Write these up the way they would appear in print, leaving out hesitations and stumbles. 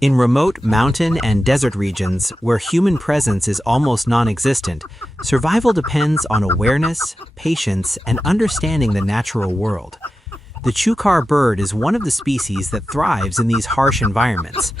In remote mountain and desert regions where human presence is almost non-existent, survival depends on awareness, patience, and understanding the natural world. The Chukar bird is one of the species that thrives in these harsh environments.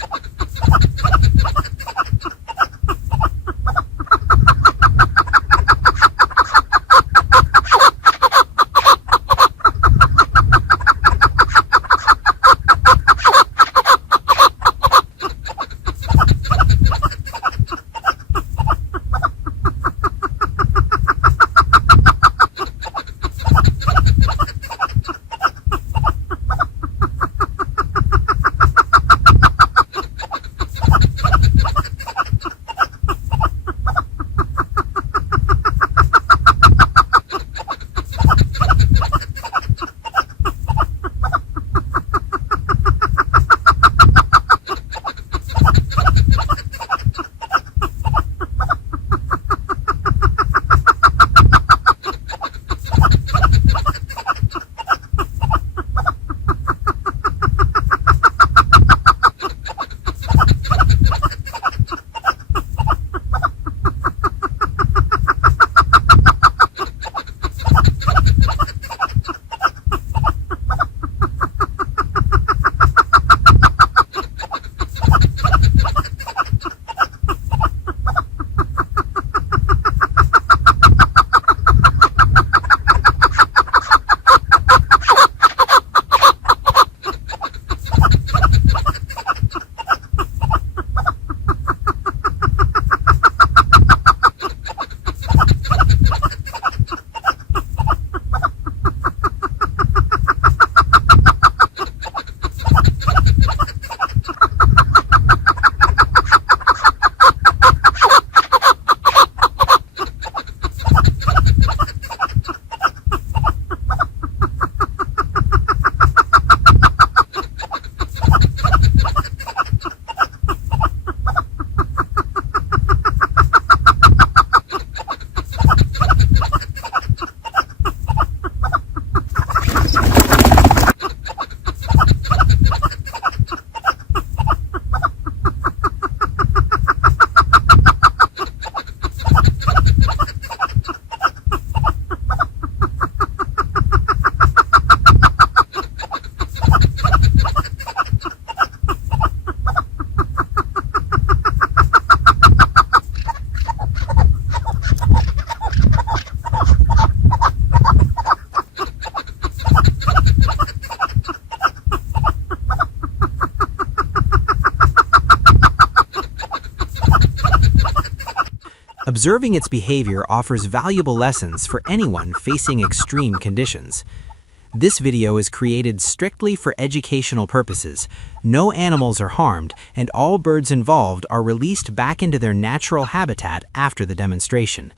Observing its behavior offers valuable lessons for anyone facing extreme conditions. This video is created strictly for educational purposes. No animals are harmed, and all birds involved are released back into their natural habitat after the demonstration.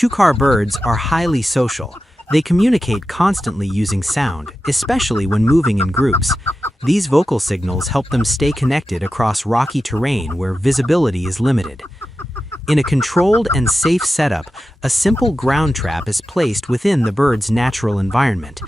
Chukar birds are highly social. They communicate constantly using sound, especially when moving in groups. These vocal signals help them stay connected across rocky terrain where visibility is limited. In a controlled and safe setup, a simple ground trap is placed within the bird's natural environment.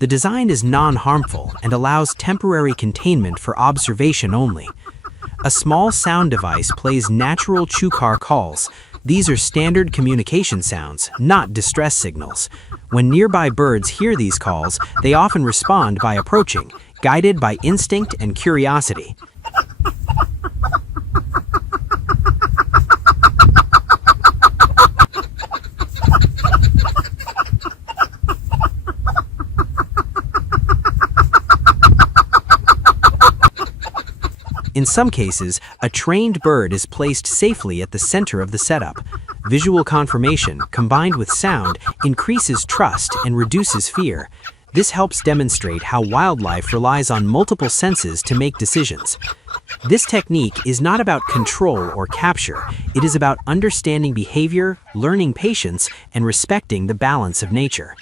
The design is non-harmful and allows temporary containment for observation only. A small sound device plays natural Chukar calls. These are standard communication sounds, not distress signals. When nearby birds hear these calls, they often respond by approaching, guided by instinct and curiosity. In some cases, a trained bird is placed safely at the center of the setup. Visual confirmation, combined with sound, increases trust and reduces fear. This helps demonstrate how wildlife relies on multiple senses to make decisions. This technique is not about control or capture. It is about understanding behavior, learning patience, and respecting the balance of nature.